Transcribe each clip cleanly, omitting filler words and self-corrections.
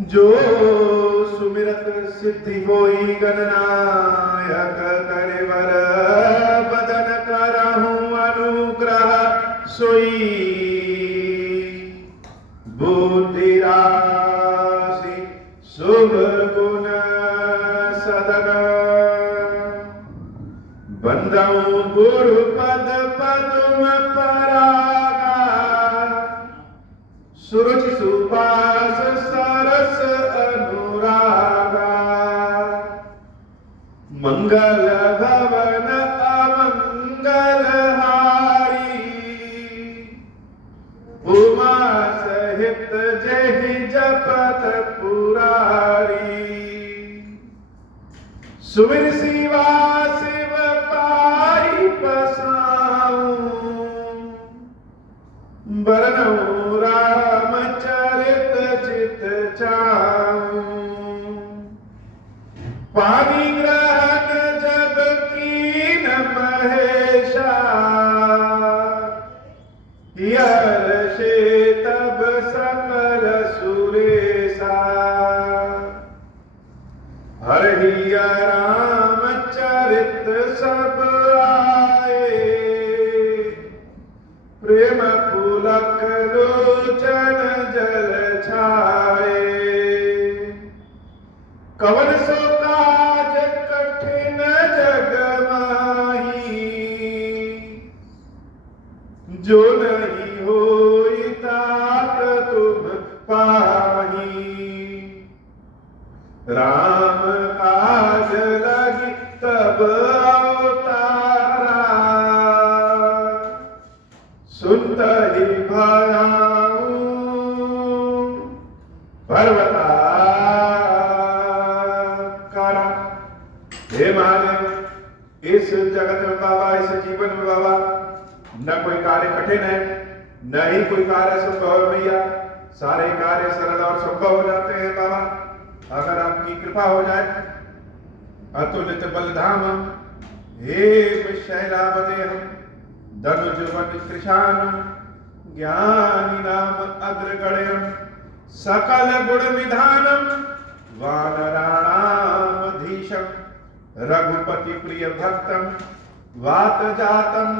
जो सुमिरत सिद्धि होई गणनायक करिवर बदन करहु अनुग्रह सोई बुद्धि राशि शुभ गुण सदन बंदऊ गुरु पद पद्म परागा सुरुचि सुबास सरस अनुरागा मंगल भवन अमंगल हारी उमा सहित जहि जपत पुरारी सुमिर शिवा शिव पाई पसाऊं बरनऊं रामचरित चित चाऊं पानी ग्रहण जब कीन महेशा हर्षे तब सकल सुरेशा हरहि रामचरित सब आए प्रेम पुलक लोचन जल छाए कवन सो काज कठिन जग माही जो नहीं होई तात तुम पाही राम काज लगी तब अवतारा सुनत ही भयाऊं पर्वताकारा। हे महादेव, इस जगत में बाबा, इस जीवन में बाबा, न कोई कार्य कठिन है, न ही कोई कार्य संभव है भैया। सारे कार्य सरल और संभव हो जाते हैं बाबा, अगर आपकी कृपा हो जाए। अतुलित बलधाम हे शैलावदेहम धनुजवन कृशान ज्ञानी नाम अग्रगण्यम सकल गुण विधानम वानराणामधीशम रघुपति प्रिय भक्तम वात जातम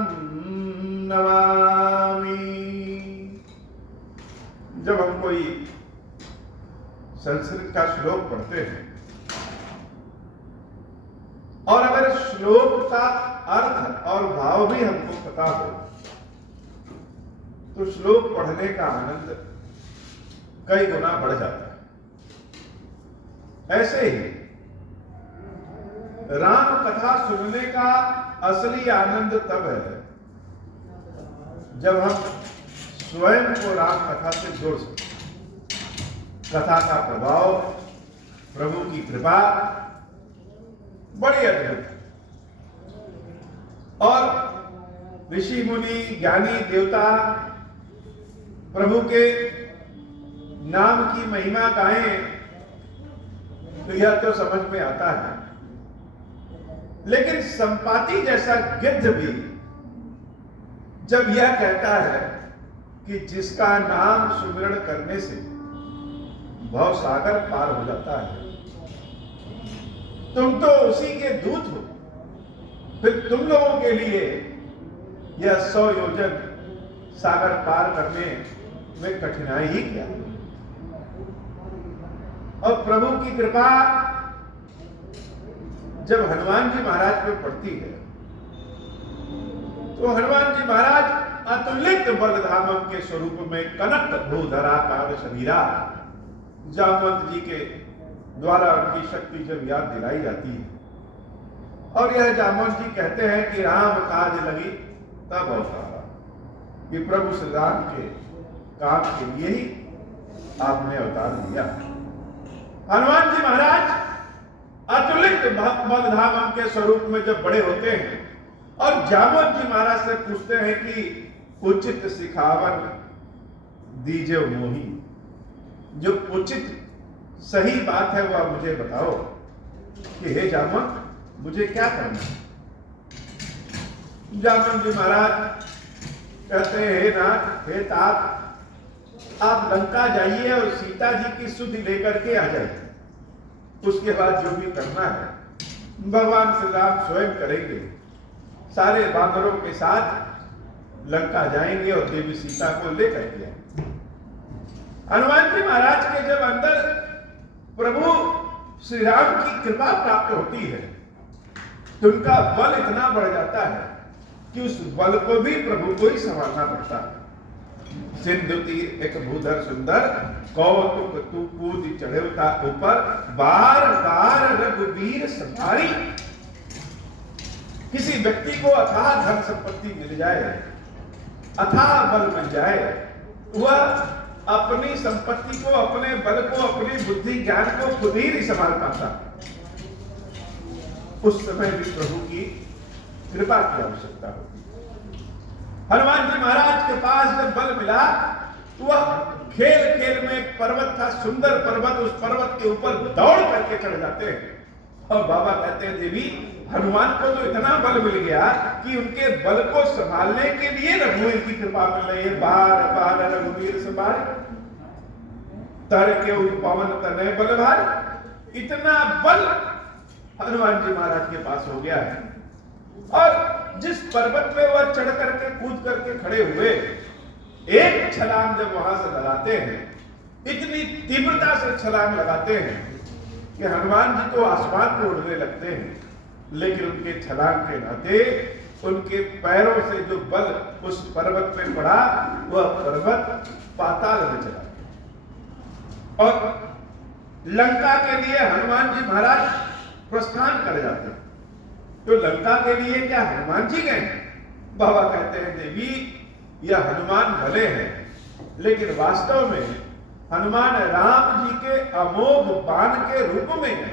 नमामि। जब हम कोई संस्कृत का श्लोक पढ़ते हैं और अगर श्लोक का अर्थ और भाव भी हमको पता हो तो श्लोक पढ़ने का आनंद कई गुना बढ़ जाता है। ऐसे ही राम कथा सुनने का असली आनंद तब है जब हम स्वयं को राम कथा से जोड़ सकते। कथा का प्रभाव, प्रभु की कृपा बड़ी अद्भुत है और ऋषि मुनि ज्ञानी देवता प्रभु के नाम की महिमा गाएं तो यह तो समझ में आता है, लेकिन संपाति जैसा गिद्ध भी जब यह कहता है कि जिसका नाम सुमिरण करने से भव सागर पार हो जाता है, तुम तो उसी के दूत हो, फिर तुम लोगों के लिए यह 100 योजन सागर पार करने में कठिनाई ही क्या। और प्रभु की कृपा जब हनुमान जी महाराज पे पड़ती है तो हनुमान जी महाराज अतुलित बलधामम के स्वरूप में कनक भूधरा काग शरीरा जामवंत जी के द्वारा उनकी शक्ति जब याद दिलाई जाती है और यह जामवंत जी कहते हैं कि राम काज लगी तब अवतारा, कि प्रभु श्री राम के काम के लिए ही आपने अवतार लिया। हनुमान जी महाराज अतुलित बलधामम के स्वरूप में जब बड़े होते हैं और जामवंत जी महाराज से पूछते हैं कि उचित सिखावन दीजिए मोही, जो उचित सही बात है वह मुझे बताओ कि हे जामवंत मुझे क्या करना है। जामवंत जी महाराज कहते हैं हे नाथ, हे तात, आप लंका जाइए और सीता जी की सुधि लेकर के आ जाइए। उसके बाद जो भी करना है भगवान श्री राम स्वयं करेंगे। सारे बानरों के साथ लंका जाएंगे और देवी सीता को लेकर के आएंगे। हनुमान जी महाराज के जब अंदर प्रभु श्री राम की कृपा प्राप्त होती है तो उनका बल इतना बढ़ जाता है कि उस बल को भी प्रभु को ही संभालना पड़ता है। सिंधु तीर एक भूधर सुंदर, कौतुक तू कूद चढ़ेवता ऊपर, बार बार रघुवीर संभारी। किसी व्यक्ति को अथाह धन संपत्ति मिल जाए, अथाह बल मिल जाए, वह अपनी संपत्ति को, अपने बल को, अपनी बुद्धि ज्ञान को खुद ही नहीं संभाल पाता। उस समय भी प्रभु की कृपा की आवश्यकता होती है। हनुमान जी महाराज के पास जब बल मिला, वह खेल खेल में एक पर्वत था, सुंदर पर्वत, उस पर्वत के ऊपर दौड़ करके चढ़ जाते हैं। और बाबा कहते हैं देवी हनुमान को तो इतना बल मिल गया कि उनके बल को संभालने के लिए रघुवीर की कृपा मिल रही है। बार बार रघुवीर संभाल तर के पवन तनय बल भारी। इतना बल हनुमान जी महाराज के पास हो गया है। और जिस पर्वत पे वह चढ़ करके कूद करके खड़े हुए, एक छलांग जब वहां से लगाते हैं, इतनी तीव्रता से छलांग लगाते हैं कि हनुमान जी तो आसमान में उड़ने लगते हैं, लेकिन उनके छलांग के नाते उनके पैरों से जो बल उस पर्वत पे पड़ा, वह पर्वत पाताल में चला। और लंका के लिए हनुमान जी महाराज प्रस्थान कर जाते हैं। तो लंका के लिए क्या हनुमान जी गए? बाबा कहते हैं देवी यह हनुमान भले हैं, लेकिन वास्तव में हनुमान राम जी के अमोघ बाण के रूप में है।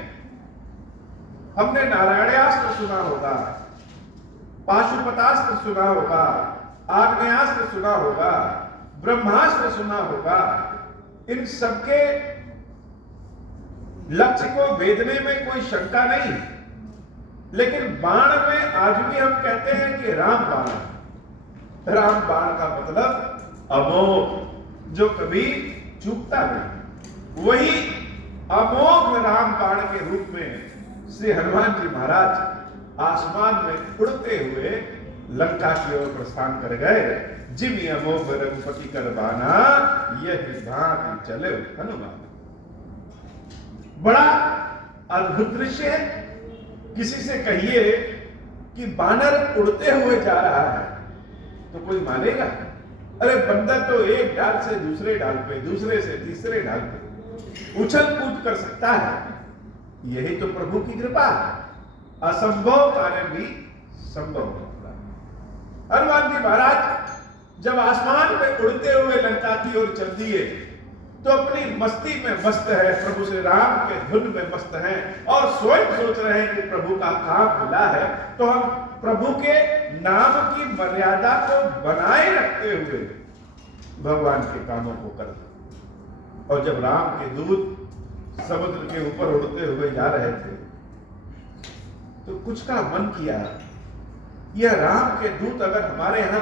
हमने नारायणास्त्र सुना होगा, पाशुपतास्त्र सुना होगा, आग्नेयास्त्र सुना होगा, ब्रह्मास्त्र सुना होगा। इन सबके लक्ष्य को भेदने में कोई शंका नहीं, लेकिन बाण में आज भी हम कहते हैं कि राम बाण। राम बाण का मतलब अमोघ, जो कभी चूकता नहीं। वही अमोघ राम बाण के रूप में श्री हनुमान जी महाराज आसमान में उड़ते हुए लंका की ओर प्रस्थान कर गए। जिमि अमोघ रघुपति कर बाना, यही भांति चले हनुमान। बड़ा अद्भुत दृश्य है। किसी से कहिए कि बानर उड़ते हुए जा रहा है तो कोई मानेगा? अरे बंदर तो एक डाल से दूसरे डाल पे, दूसरे से तीसरे डाल पे उछल कूद कर सकता है। यही तो प्रभु की कृपा है। असंभव कार्य भी संभव होता है। हनुमान जी महाराज जब आसमान में उड़ते हुए लंका की ओर चल दिए तो अपनी मस्ती में मस्त है, प्रभु श्री राम के धुन में मस्त हैं और स्वयं सोच रहे हैं कि प्रभु का काम मिला है तो हम प्रभु के नाम की मर्यादा को बनाए रखते हुए भगवान के कामों को करते। और जब राम के दूत समुद्र के ऊपर उड़ते हुए जा रहे थे तो कुछ का मन किया, यह राम के दूत अगर हमारे यहां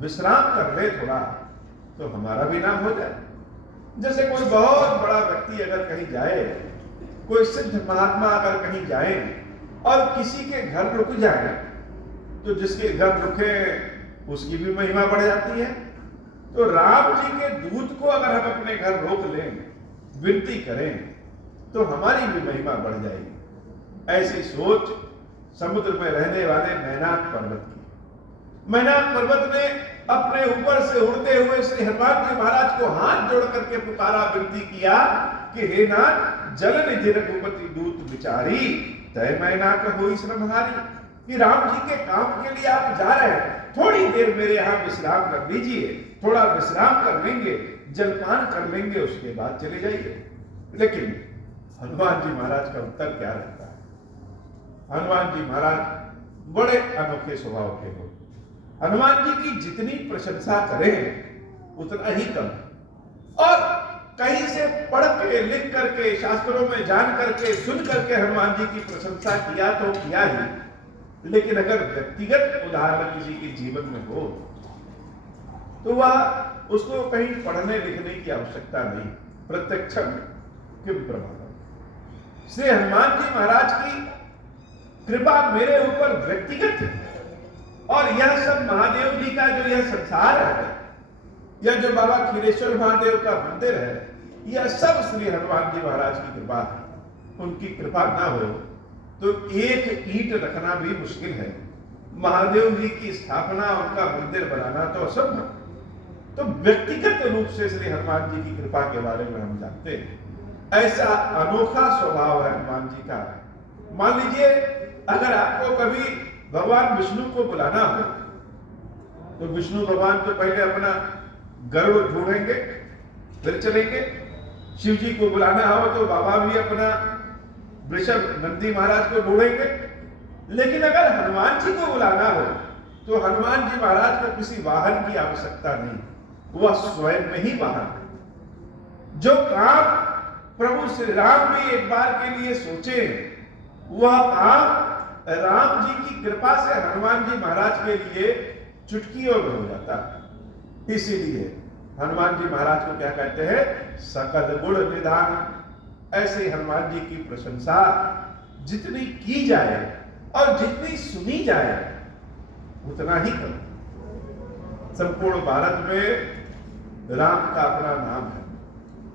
विश्राम कर ले थोड़ा तो हमारा भी नाम हो जाए। जैसे कोई बहुत बड़ा व्यक्ति अगर कहीं जाए, कोई सिद्ध महात्मा अगर कहीं जाए और किसी के घर रुक जाए तो जिसके घर रुके उसकी भी महिमा बढ़ जाती है। तो राम जी के दूत को अगर हम अपने घर रोक लें, विनती करें तो हमारी भी महिमा बढ़ जाएगी। ऐसी सोच समुद्र में रहने वाले मैनाक पर्वत की। मैनाक पर्वत ने अपने ऊपर से उड़ते हुए श्री हनुमान जी महाराज को हाथ जोड़ करके पुकारा, विनती किया कि हे नाथ जल निधि रघुपति दूत विचारी, तय मैनाक होई श्रमहारी। कि राम जी के काम के लिए आप जा रहे हैं, थोड़ी देर मेरे यहाँ विश्राम कर लीजिए, थोड़ा विश्राम कर लेंगे, जलपान कर लेंगे, उसके बाद चले जाइए। लेकिन हनुमान जी महाराज का उत्तर क्या रहता है? हनुमान जी महाराज बड़े अनोखे स्वभाव के हो। हनुमान जी की जितनी प्रशंसा करें उतना ही कम। और कहीं से पढ़ के, लिख करके, शास्त्रों में जान करके, सुन करके हनुमान जी की प्रशंसा किया तो किया ही, लेकिन अगर व्यक्तिगत उदाहरण किसी के जीवन में हो तो वह उसको कहीं पढ़ने लिखने की आवश्यकता नहीं, प्रत्यक्षम किम प्रभावम। श्री हनुमान जी महाराज की कृपा मेरे ऊपर व्यक्तिगत है, और यह सब महादेव जी का जो यह संसार है, यह जो बाबा खीरेश्वर महादेव का मंदिर है, यह सब श्री हनुमान जी महाराज की कृपा है। उनकी कृपा ना हो तो एक ईंट रखना भी मुश्किल है। महादेव जी की स्थापना, उनका मंदिर बनाना तो असंभव। तो व्यक्तिगत रूप से श्री हनुमान जी की कृपा के बारे में हम जानते हैं। ऐसा अनोखा स्वभाव है हनुमान जी का। मान लीजिए अगर आपको कभी भगवान विष्णु को बुलाना हो तो विष्णु भगवान तो पहले अपना गर्व ढूंढेंगे, फिर चलेंगे। शिव जी को बुलाना हो तो बाबा भी अपना वृषभ नंदी महाराज को ढूंढेंगे। लेकिन अगर हनुमान जी को बुलाना हो तो हनुमान जी महाराज को किसी वाहन की आवश्यकता नहीं, वह स्वयं में ही वाहन है। जो काम प्रभु श्री राम भी एक बार के लिए सोचे, वह काम राम जी की कृपा से हनुमान जी महाराज के लिए चुटकियों में हो जाता है। इसीलिए हनुमान जी महाराज को क्या कहते हैं? सकल गुण निधान। ऐसे हनुमान जी की प्रशंसा जितनी की जाए और जितनी सुनी जाए उतना ही कम। संपूर्ण भारत में राम का अपना नाम है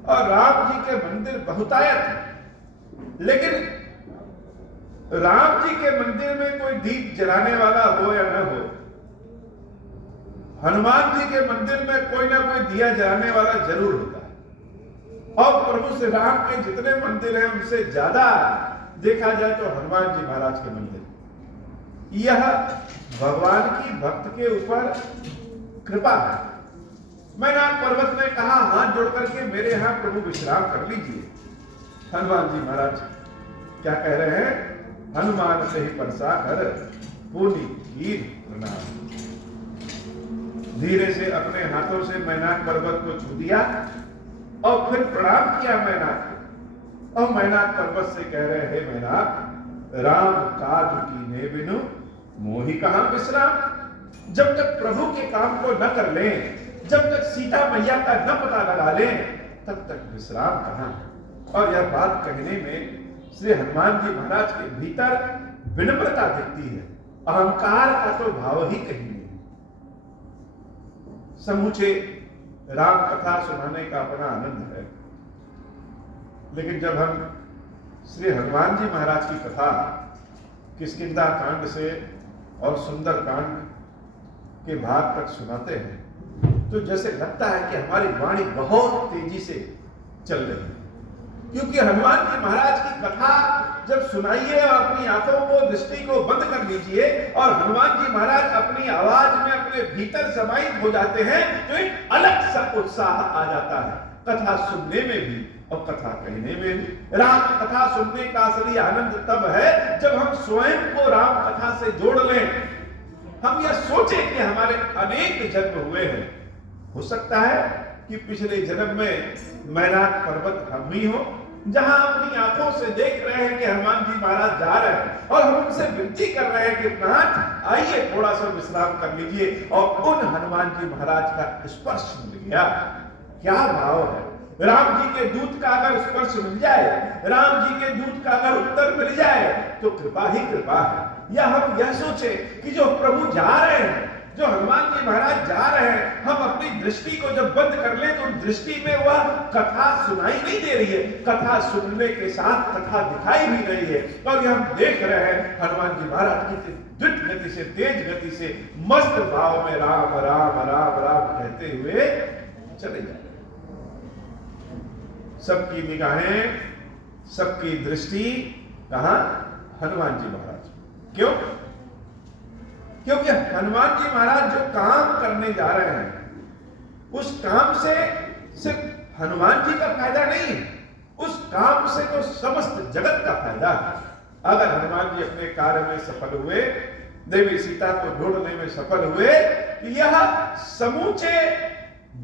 और राम जी के मंदिर बहुतायत है, लेकिन राम जी के मंदिर में कोई दीप जलाने वाला हो या न हो, हनुमान जी के मंदिर में कोई ना कोई दिया जलाने वाला जरूर होता है। और प्रभु श्री राम के जितने मंदिर हैं उनसे ज्यादा देखा जाए तो हनुमान जी महाराज के मंदिर। यह भगवान की भक्त के ऊपर कृपा है। मैनाक पर्वत ने कहा, हाथ जोड़ करके मेरे यहां प्रभु विश्राम कर लीजिए। हनुमान जी महाराज क्या कह रहे हैं? हनुमान से ही परसा कर पूनी कीर प्रणाम। धीरे से अपने हाथों से मैनाक पर्वत को छू दिया और फिर प्रणाम किया मैनाक को। और मैनाक पर्वत से कह रहे हैं, मैनाक राम काज कीने बिनु मोहि कहां विश्राम। जब तक प्रभु के काम को न कर लें, जब तक सीता मैया का न पता लगा लें, तब तक विश्राम कहां। और यह बात कहने में श्री हनुमान जी महाराज के भीतर विनम्रता दिखती है, अहंकार का तो भाव ही कहीं नहीं। समूचे राम कथा सुनाने का अपना आनंद है, लेकिन जब हम श्री हनुमान जी महाराज की कथा किष्किंधा कांड से और सुंदर कांड के भाग तक सुनाते हैं तो जैसे लगता है कि हमारी वाणी बहुत तेजी से चल रही है। क्योंकि हनुमान जी महाराज की कथा जब सुनाइए और अपनी आंखों को, दृष्टि को बंद कर लीजिए और हनुमान जी महाराज अपनी आवाज में अपने भीतर समाहित हो जाते हैं तो एक अलग सा उत्साह आ जाता है, कथा सुनने में भी और कथा कहने में भी। राम कथा सुनने का असली आनंद तब है जब हम स्वयं को राम कथा से जोड़ लें। हम यह सोचे कि हमारे अनेक जन्म हुए हैं, हो सकता है कि पिछले जन्म में मैनाक पर्वत हम ही हो, जहां अपनी आंखों से देख रहे हैं कि हनुमान जी महाराज जा रहे हैं और हम उनसे विनती कर रहे हैं कि नाथ आइए थोड़ा सा विश्राम कर लीजिए, और उन हनुमान जी महाराज का स्पर्श मिल गया। क्या भाव है! राम जी के दूत का अगर स्पर्श मिल जाए, राम जी के दूत का अगर उत्तर मिल जाए तो कृपा ही कृपा है। या हम यह सोचे कि जो प्रभु जा रहे हैं, जो हनुमान जी महाराज जा रहे हैं, हम अपनी दृष्टि को जब बंद कर ले तो दृष्टि में वह कथा सुनाई नहीं दे रही है, कथा सुनने के साथ कथा दिखाई भी रही है। और ये हम देख रहे हैं हनुमान जी महाराज की द्रुत गति से, तेज गति से, मस्त भाव में राम राम राम राम कहते हुए चले जाए। सबकी निगाहें, सबकी दृष्टि कहां? हनुमान जी महाराज। क्यों? क्योंकि हनुमान जी महाराज जो काम करने जा रहे हैं उस काम से सिर्फ हनुमान जी का फायदा नहीं है, उस काम से तो समस्त जगत का फायदा है। अगर हनुमान जी अपने कार्य में सफल हुए, देवी सीता को ढूंढने में सफल हुए, तो यह समूचे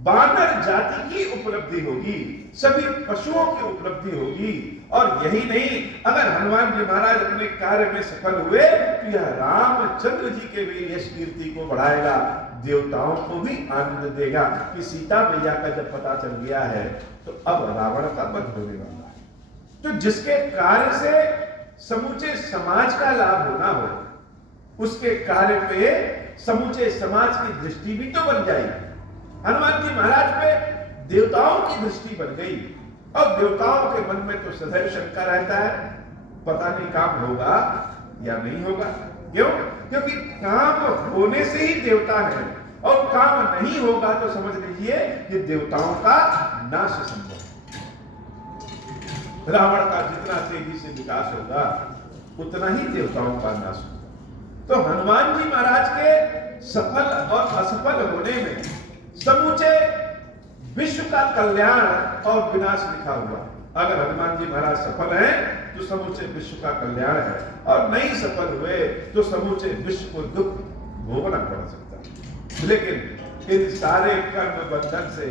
बानर जाति की उपलब्धि होगी, सभी पशुओं की उपलब्धि होगी। और यही नहीं, अगर हनुमान जी महाराज अपने कार्य में सफल हुए तो यह रामचंद्र जी के भी यश कीर्ति को बढ़ाएगा, देवताओं को भी आनंद देगा कि सीता मैया का जब पता चल गया है तो अब रावण का वध होने वाला है। तो जिसके कार्य से समूचे समाज का लाभ होना हो, उसके कार्य पे समूचे समाज की दृष्टि भी तो बन जाएगी। हनुमान जी महाराज पे देवताओं की दृष्टि बन गई और देवताओं के मन में तो सदैव शंका रहता है, पता नहीं काम होगा या नहीं होगा। क्यों? क्योंकि काम होने से ही देवता है और काम नहीं होगा तो समझ लीजिए कि देवताओं का नाश संभव है। रावण का जितना तेजी से विकास होगा उतना ही देवताओं का नाश होगा। तो हनुमान जी महाराज के सफल और असफल होने में समूचे विश्व का कल्याण और विनाश लिखा हुआ। अगर हनुमान जी महाराज सफल हैं तो समूचे विश्व का कल्याण है और नहीं सफल हुए तो समूचे विश्व को दुख भोगना पड़ सकता है। लेकिन इन सारे कर्म बंधन से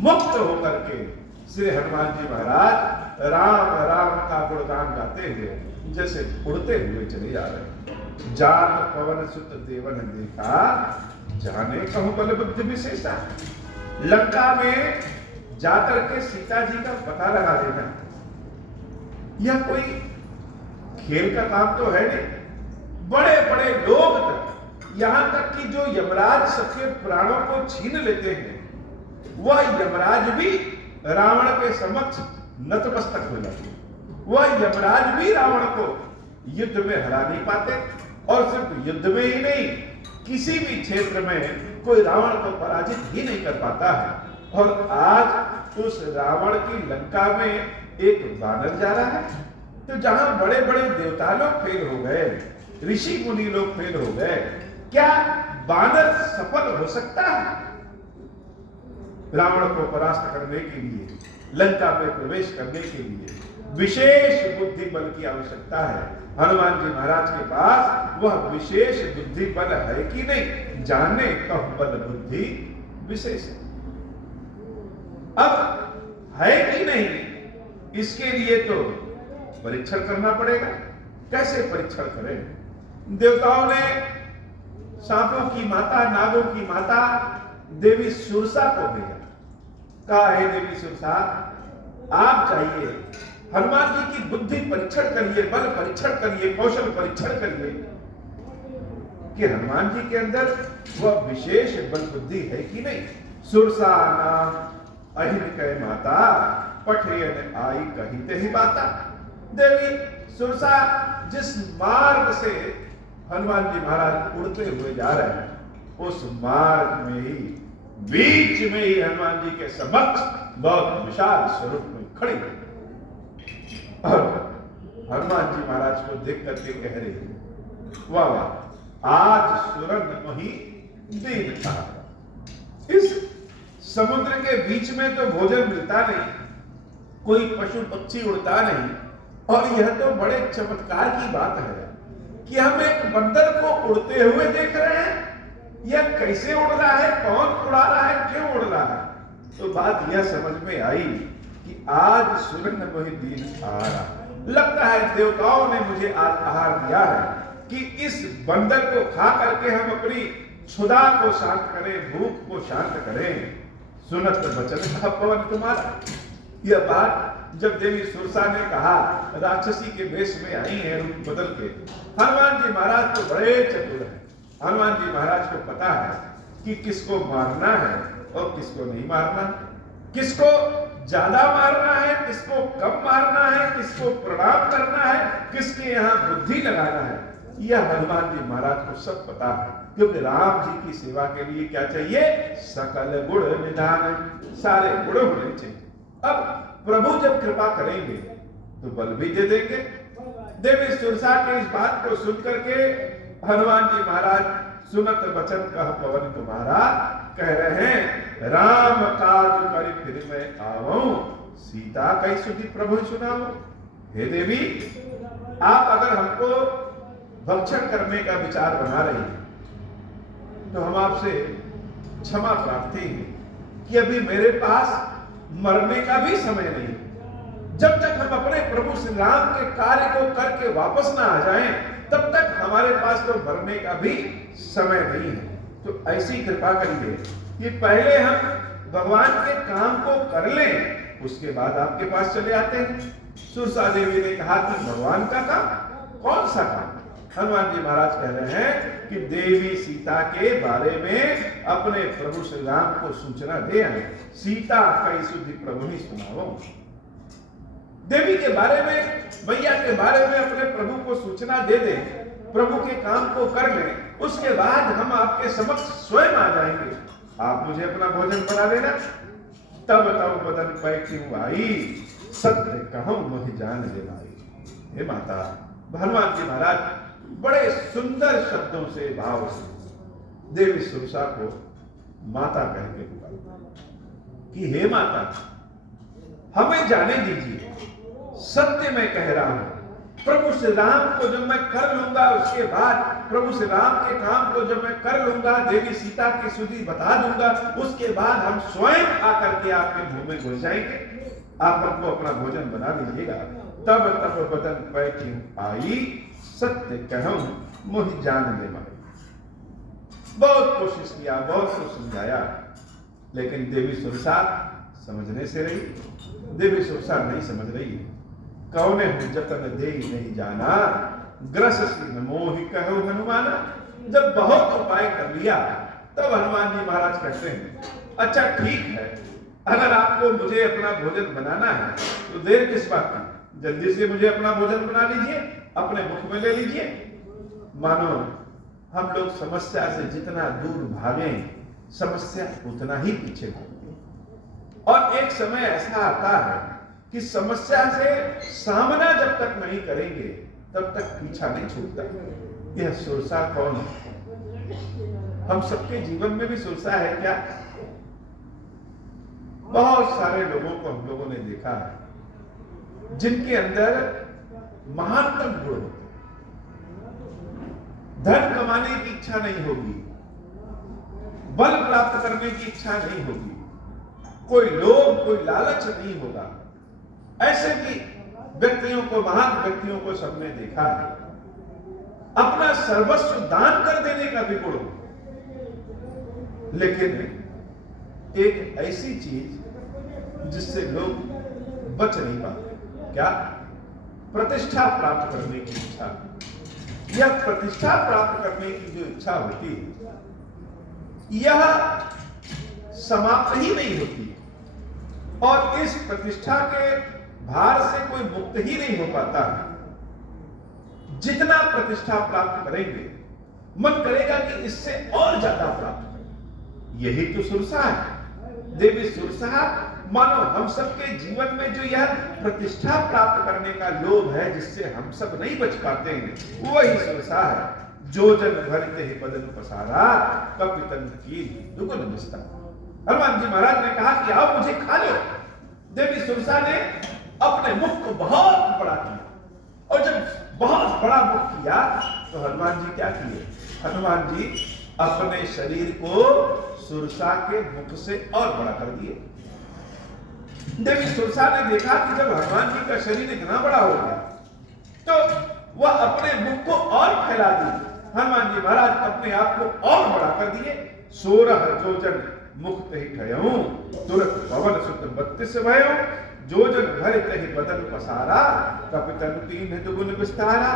मुक्त होकर के श्री हनुमान जी महाराज राम राम का गुणगान गाते हुए जैसे उड़ते हुए चले जा रहे हैं। जान पवन सुत देवन देखा, जाने कहूं बल बुद्धि विशेषा। लंका में जाकर के सीता जी का पता लगा देना यह कोई खेल का काम तो है नहीं। बड़े बड़े लोग तक, यहां तक कि जो यमराज सबके प्राणों को छीन लेते हैं वह यमराज भी रावण के समक्ष नतमस्तक हो जाते हैं। वह यमराज भी रावण को युद्ध में हरा नहीं पाते और सिर्फ युद्ध में ही नहीं, किसी भी क्षेत्र में कोई रावण को पराजित ही नहीं कर पाता है। और आज उस रावण की लंका में एक बानर जा रहा है। तो जहां बड़े बड़े देवता लोग फेल हो गए, ऋषि मुनि लोग फेल हो गए, क्या बानर सफल हो सकता है? रावण को परास्त करने के लिए, लंका में प्रवेश करने के लिए विशेष बुद्धि बल की आवश्यकता है। हनुमान जी महाराज के पास वह विशेष बुद्धि बल है कि नहीं, जाने कब बल बुद्धि विशेष। अब है कि नहीं, इसके लिए तो परीक्षण करना पड़ेगा। कैसे परीक्षण करें? देवताओं ने सांपों की माता, नागों की माता देवी सुरसा को भेजा। कहा, हे देवी सुरसा, आप जाइए, हनुमान जी की बुद्धि परीक्षण करिए, बल परीक्षण करिए, कौशल परीक्षण करिए कि हनुमान जी के अंदर वह विशेष बल बुद्धि है कि नहीं। सुरसा नाम अहिन कह माता, पठेन आई कही ही बाता। देवी सुरसा जिस मार्ग से हनुमान जी महाराज उड़ते हुए जा रहे हैं उस मार्ग में ही, बीच में ही हनुमान जी के समक्ष बहुत विशाल स्वरूप में खड़ी और हनुमान जी महाराज को देख करके कह रही है, वाह वाह, आज सुरन मोही दीन था। इस समुद्र के बीच में तो भोजन मिलता नहीं, कोई पशु पक्षी उड़ता नहीं, और यह तो बड़े चमत्कार की बात है कि हम एक बंदर को उड़ते हुए देख रहे हैं। यह कैसे उड़ रहा है, कौन उड़ा रहा है, क्यों उड़ रहा है? तो बात यह समझ में आई कि आज सुरन मोही दीन आहार। लगता है देवताओं ने मुझे आज आहार दिया है कि इस बंदर को खा करके हम अपनी क्षुधा को शांत करें, भूख को शांत करें। सुनत वचन कहा पवन तुम्हारा। यह बात जब देवी सुरसा ने कहा, राक्षसी के वेश में आई है रूप बदल के। हनुमान जी महाराज तो बड़े चतुर हैं। हनुमान जी महाराज को पता है कि किसको मारना है और किसको नहीं मारना, किसको ज्यादा मारना है, किसको कम मारना है, किसको प्रणाम करना है, किसके यहाँ बुद्धि लगाना है। यह हनुमान जी महाराज को सब पता है, क्योंकि राम जी की सेवा के लिए क्या चाहिए? सकल गुण निधान, सारे गुण होने चाहिए। अब प्रभु जब कृपा करेंगे तो बल भी दे देंगे। देवी सुरसा के इस बात को सुन करके हनुमान जी महाराज सुनत वचन कह पवन तुम्हारा, कह रहे हैं, राम काज करि फिर मैं आवऊं, सीता कई सुधि प्रभु सुनाओ। हे देवी, आप अगर हमको भक्षण करने का विचार बना रही हैं तो हम आपसे क्षमा प्रार्थी हैं कि अभी मेरे पास मरने का भी समय नहीं। जब तक हम अपने प्रभु श्री राम के कार्य को करके वापस ना आ जाएं, तब तक हमारे पास तो मरने का भी समय नहीं है। तो ऐसी कृपा करिए कि पहले हम भगवान के काम को कर लें, उसके बाद आपके पास चले आते हैं। सुरसा देवी ने कहा कि भगवान का काम, कौन सा काम? हनुमान जी महाराज कह रहे हैं कि देवी सीता के बारे में अपने प्रभु श्री राम को सूचना दे आए। सीता कई सुधि प्रभु ही सुनाओ। देवी के बारे में, मैया के बारे में अपने प्रभु को सूचना दे दे, प्रभु के काम को कर ले, उसके बाद हम आपके समक्ष स्वयं आ जाएंगे। आप मुझे अपना भोजन बना देना। तब तब बदन पैक्यों आई, सत्य कहूं मोहि जान दे लाई। हे माता, हनुमान जी महाराज बड़े सुंदर शब्दों से, भाव से देवी सुरसा को माता कह के पुकारा कि हे माता, हमें जाने दीजिए, सत्य मैं कह रहा हूं। प्रभु श्री राम को जब मैं कर लूंगा, उसके बाद प्रभु श्री राम के काम को जब मैं कर लूंगा, देवी सीता की सुधि बता दूंगा, उसके बाद हम स्वयं आकर के आपके मुंह में घुस जाएंगे। आप हमको अपना भोजन बना लीजिएगा। तब तब बदन पैक्यों आई, सत्य कहूं मोहि जान दे माई। बहुत कोशिश किया, बहुत कुछ समझाया, लेकिन देवी सुरसा समझने से रही। देवी सुरसा नहीं समझ रही है। कौने हूं जतन दे नहीं जाना, ग्रस सिंह मोहि कहो हनुमाना। जब बहुत उपाय कर लिया, तब हनुमान जी महाराज कहते हैं, अच्छा ठीक है, अगर आपको मुझे अपना भोजन बनाना है तो देर किस बात की, जल्दी से मुझे अपना भोजन बना लीजिए, अपने मुख में ले लीजिए। मानो हम लोग समस्या से जितना दूर भागें, समस्या उतना ही पीछे भागें। और एक समय ऐसा आता है कि समस्या से सामना जब तक नहीं करेंगे, तब तक पीछा नहीं छूटता। यह सुरसा कौन है? हम सबके जीवन में भी सुरसा है क्या? बहुत सारे लोगों को हम लोगों ने देखा है जिनके अंदर महानतम गुण होते, धन कमाने की इच्छा नहीं होगी, बल प्राप्त करने की इच्छा नहीं होगी, कोई लोभ, कोई लालच नहीं होगा। ऐसे भी व्यक्तियों को, महान व्यक्तियों को सबने देखा है। अपना सर्वस्व दान कर देने का भी गुण, लेकिन एक ऐसी चीज जिससे लोग बच नहीं पाते, क्या? प्रतिष्ठा प्राप्त करने की इच्छा। यह प्रतिष्ठा प्राप्त करने की जो इच्छा होती है, यह समाप्त ही नहीं होती, और इस प्रतिष्ठा के भार से कोई मुक्त ही नहीं हो पाता। जितना प्रतिष्ठा प्राप्त करेंगे, मन करेगा कि इससे और ज्यादा प्राप्त करें। यही तो सुरसा है। देवी सुरसा मानो हम सबके जीवन में जो यह प्रतिष्ठा प्राप्त करने का लोभ है, जिससे हम सब नहीं बच पाते हैं, वही सुरसा है। जो जन भरते ही बदन पसारा, कपितन की दुगुन विस्तार। हनुमान जी महाराज ने कहा कि आओ मुझे खा लो। देवी सुरसा ने अपने मुख को बहुत बड़ा किया, और जब बहुत बड़ा मुख किया तो हनुमान जी क्या किए? हनुमान जी अपने शरीर को सुरसा के मुख से और बड़ा कर दिए। देवी सुरसा ने देखा कि जब हनुमान जी का शरीर इतना बड़ा हो गया, तो वह अपने मुख को और फैला दी। हनुमान जी महाराज अपने आप को और बड़ा कर दिए। 16 जोजन मुक्त ही ठयऊं, तुरंत पवन सुत 32 भयऊं। जोजन भरे तहि बदन पसारा, कपितन कीन्ह दुगुन विस्तारा।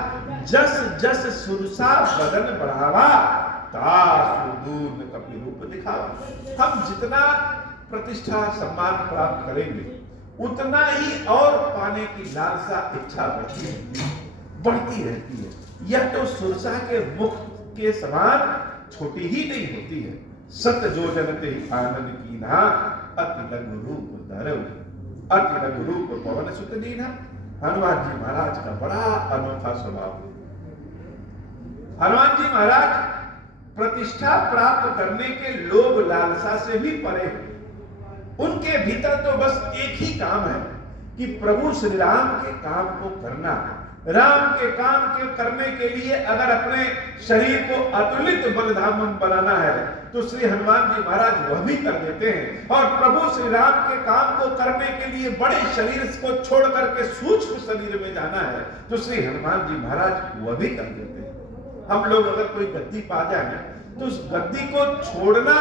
जस जस सुरसा बदन बढ़ावा, तासु दूर कपि रूप दिखावा। हम जितना प्रतिष्ठा सम्मान प्राप्त करेंगे, उतना ही और पाने की लालसा, इच्छा बढ़ती रहती है। यह तो सुरसा के मुख के समान छोटी ही नहीं होती है। सत जोजन ते आनंद कीन्हा, अति लघु रूप धरऊ, अति लघु रूप पवन सुत दीन्हा। हनुमान जी महाराज का बड़ा अनोखा स्वभाव। हनुमान जी महाराज प्रतिष्ठा प्राप्त करने के लोभ लालसा से भी परे हैं। उनके भीतर तो बस एक ही काम है कि प्रभु श्री राम के काम को करना। राम के काम के करने के लिए अगर अपने शरीर को अतुलित बलधाम बनाना है, तो श्री हनुमान जी महाराज वह भी कर देते हैं। और प्रभु श्री राम के काम को करने के लिए बड़े शरीर को छोड़ करके सूक्ष्म शरीर में जाना है, तो श्री हनुमान जी महाराज वह भी कर देते हैं। हम लोग अगर कोई गद्दी पा जाए तो उस गद्दी को छोड़ना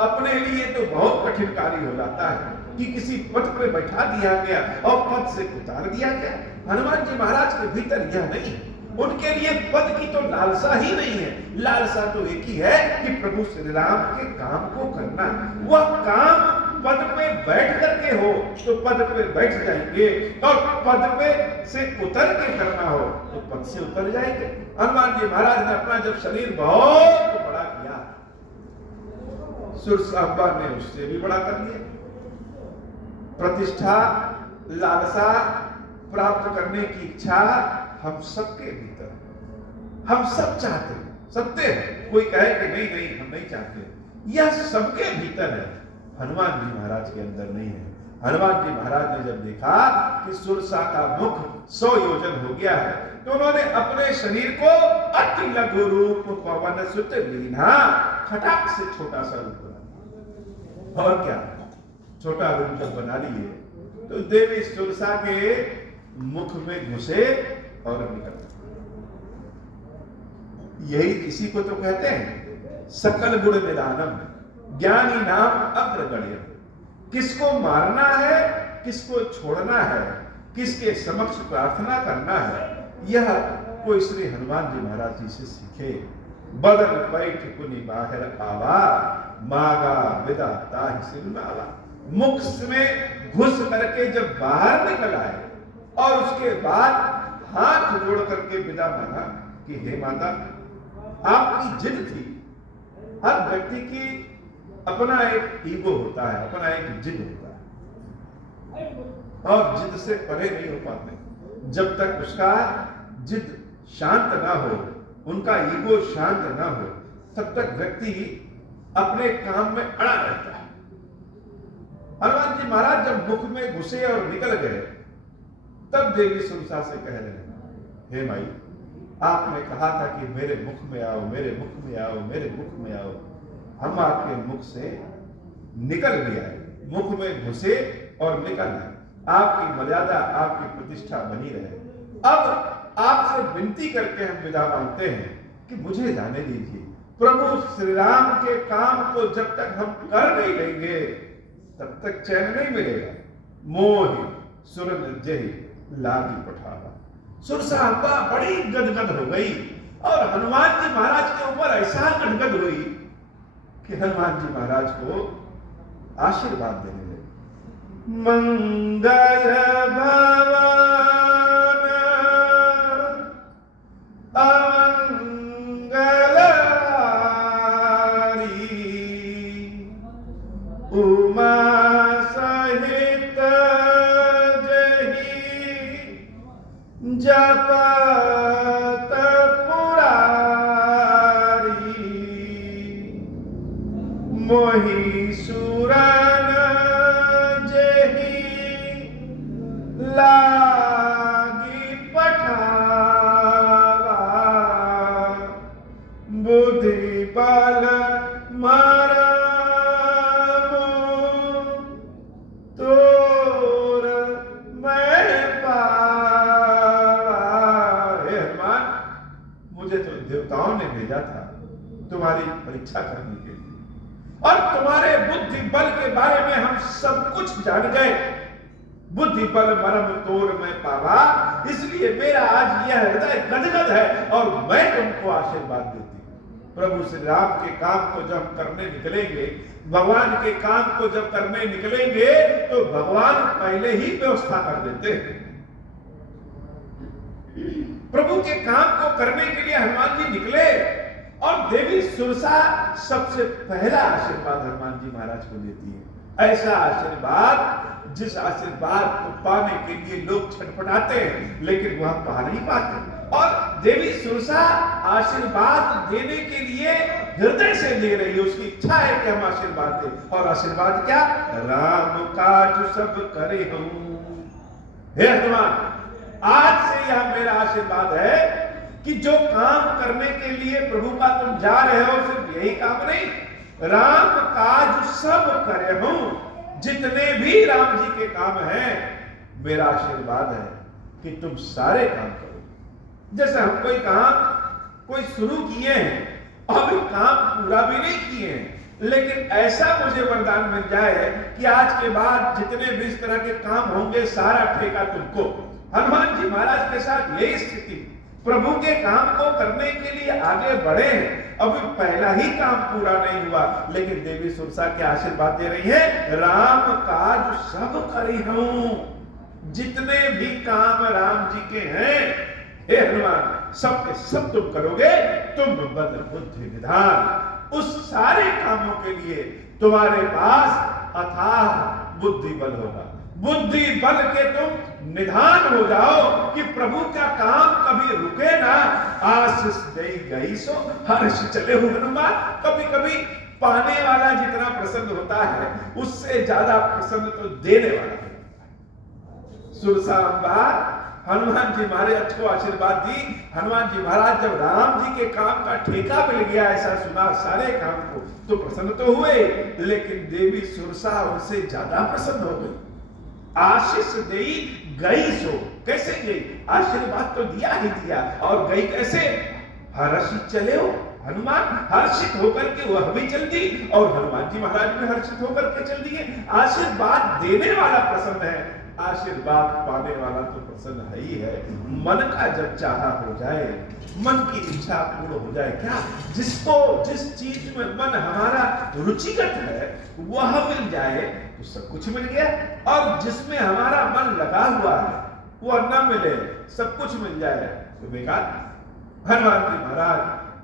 अपने लिए तो बहुत कठिन कार्य हो जाता है कि किसी पद पे बैठा दिया गया और पद से उतार दिया गया। हनुमान जी महाराज के भीतर यह नहीं, उनके लिए पद की तो लालसा ही नहीं है। लालसा तो एक ही है कि प्रभु श्री राम के काम को करना। वह काम पद पे बैठ करके हो तो पद पे बैठ जाएंगे, और पद पे से उतर के करना हो तो पद से उतर जाएंगे। हनुमान जी महाराज ने अपना जब शरीर बहुत बड़ा किया, सुरसांबा ने उससे भी बड़ा कर लिया। प्रतिष्ठा, लालसा प्राप्त करने की इच्छा हम सबके भीतर, हम सब चाहते हैं, सत्य है। कोई कहे कि नहीं नहीं हम नहीं चाहते, यह सबके भीतर है, हनुमान जी महाराज के अंदर नहीं है। हनुमान जी महाराज ने जब देखा कि सुरसा का मुख 100 योजन हो गया है, तो उन्होंने अपने शरीर को अति लघु रूप पवन सुत लीना, खटाक से छोटा सा रूप बना। और क्या, छोटा रूप जब बना लिए तो देवी सुरसा के मुख में घुसे और निकल। यही इसी को तो कहते हैं सकल गुण निदानम, ज्ञानी नाम अग्रगण्य। किसको मारना है, किसको छोड़ना है, किसके समक्ष प्रार्थना करना है, यह कोई श्री हनुमान जी महाराज जी से सीखे। बदन पैठ पुनि बाहर आवा, मागा विदा ताहि सिर आवा। मुख में घुस करके जब बाहर निकल आए और उसके बाद हाथ जोड़ करके विदा मांगा कि हे माता, आपकी जिद थी। हर व्यक्ति की अपना एक ईगो होता है, अपना एक जिद होता है, और जिद से परे नहीं हो पाते। जब तक उसका जिद शांत ना हो, उनका ईगो शांत ना हो, तब तक व्यक्ति अपने काम में अड़ा रहता है। हनुमान जी महाराज जब मुख में घुसे और निकल गए, तब देवी सुरसा से कह रहे हैं, हे माई, आपने कहा था कि मेरे मुख में आओ, मेरे मुख में आओ, मेरे मुख में आओ। हम आपके मुख से निकल भी आए, मुख में घुसे और निकल आए। आपकी मर्यादा, आपकी प्रतिष्ठा बनी रहे। अब आपसे विनती करके हम विदा मांगते हैं कि मुझे जाने दीजिए। प्रभु श्री राम के काम को जब तक हम कर नहीं लेंगे, तब तक चैन नहीं मिलेगा। मोहि सुरन जही लागी पठावा। सुरसांबा बड़ी गदगद हो गई और हनुमान जी महाराज के ऊपर ऐसा गदगद हुई कि हनुमान जी महाराज को आशीर्वाद देने लगे। मंगल भवन अमंगल हारी, उमा सहित जही जपत पुरारी, मोहि सुरन जही लागी पठावा, बुद्धि बल मरमु तोर मैं पावा। हे हनुमान, मुझे तो देवताओं ने भेजा था तुम्हारी परीक्षा करने के लिए, और तुम्हारे बुद्धि बल के बारे में हम सब कुछ जान गए। बुद्धि बल मरम तोड़ में पावा, इसलिए मेरा आज यह हृदय गदगद है और मैं तुमको आशीर्वाद देती हूं। प्रभु श्री राम के काम को जब करने निकलेंगे, भगवान के काम को जब करने निकलेंगे, तो भगवान पहले ही व्यवस्था कर देते हैं। प्रभु के काम को करने के लिए हनुमान जी निकले और देवी सुरसा सबसे पहला आशीर्वाद हनुमान जी महाराज को देती है। ऐसा आशीर्वाद जिस आशीर्वाद को पाने के लिए लोग छटपटाते हैं, लेकिन वह पा नहीं पाते। और देवी सुरसा आशीर्वाद देने के लिए हृदय से दे रही है, उसकी इच्छा है कि हम आशीर्वाद दें। और आशीर्वाद क्या? राम काज सब करे हूं। हे हनुमान, आज से यह मेरा आशीर्वाद है कि जो काम करने के लिए प्रभु का तुम जा रहे हो, सिर्फ यही काम नहीं, राम काज सब करे हूं। जितने भी राम जी के काम हैं, मेरा आशीर्वाद है कि तुम सारे काम करो। जैसे हम कोई काम कोई शुरू किए हैं अभी काम पूरा भी नहीं किए हैं, लेकिन ऐसा मुझे वरदान मिल जाए कि आज के बाद जितने भी इस तरह के काम होंगे सारा ठेका तुमको। हनुमान जी महाराज के साथ यही स्थिति, प्रभु के काम को करने के लिए आगे बढ़े हैं, अभी पहला ही काम पूरा नहीं हुआ, लेकिन देवी सुरसा के आशीर्वाद दे रही है, राम काज सब करी हूं। जितने भी काम राम जी के हैं हे हनुमान, सबके सब तुम करोगे। तुम बल बुद्धि निधान, उस सारे कामों के लिए तुम्हारे पास अथाह बुद्धि बल होगा। बुद्धि बल के तुम निधान हो जाओ कि प्रभु का काम कभी रुके ना। आशीष दे गई सो हर्ष चले हो हनुमान। कभी कभी पाने वाला जितना प्रसन्न होता है, उससे ज्यादा प्रसन्न तो देने वाला है। सुरसा अम्बा हनुमान जी महाराज को आशीर्वाद दी। हनुमान जी महाराज जब राम जी के काम का ठेका मिल गया, ऐसा सुना सारे काम को, तो प्रसन्न तो हुए, लेकिन देवी सुरसा उनसे ज्यादा प्रसन्न हो गई। आशीष दे गई सो, कैसे गई? आशीर्वाद तो दिया ही दिया, और गई कैसे? हर्षित चले हो हनुमान, हर्षित होकर के वह भी चल दी और हनुमान जी महाराज भी हर्षित होकर के चल दिए। आशीर्वाद देने वाला प्रसन्न है, आशीर्वाद पाने वाला तो प्रसन्न है ही है। मन का जब चाहा हो जाए, मन की इच्छा पूर्ण हो जाए, क्या जिसको जिस चीज में मन हमारा रुचिगत है वह मिल जाए तो सब कुछ मिल गया, और जिसमें हमारा मन लगा हुआ है वह न मिले, सब कुछ मिल जाए तो बेकार। हनुमान जी महाराज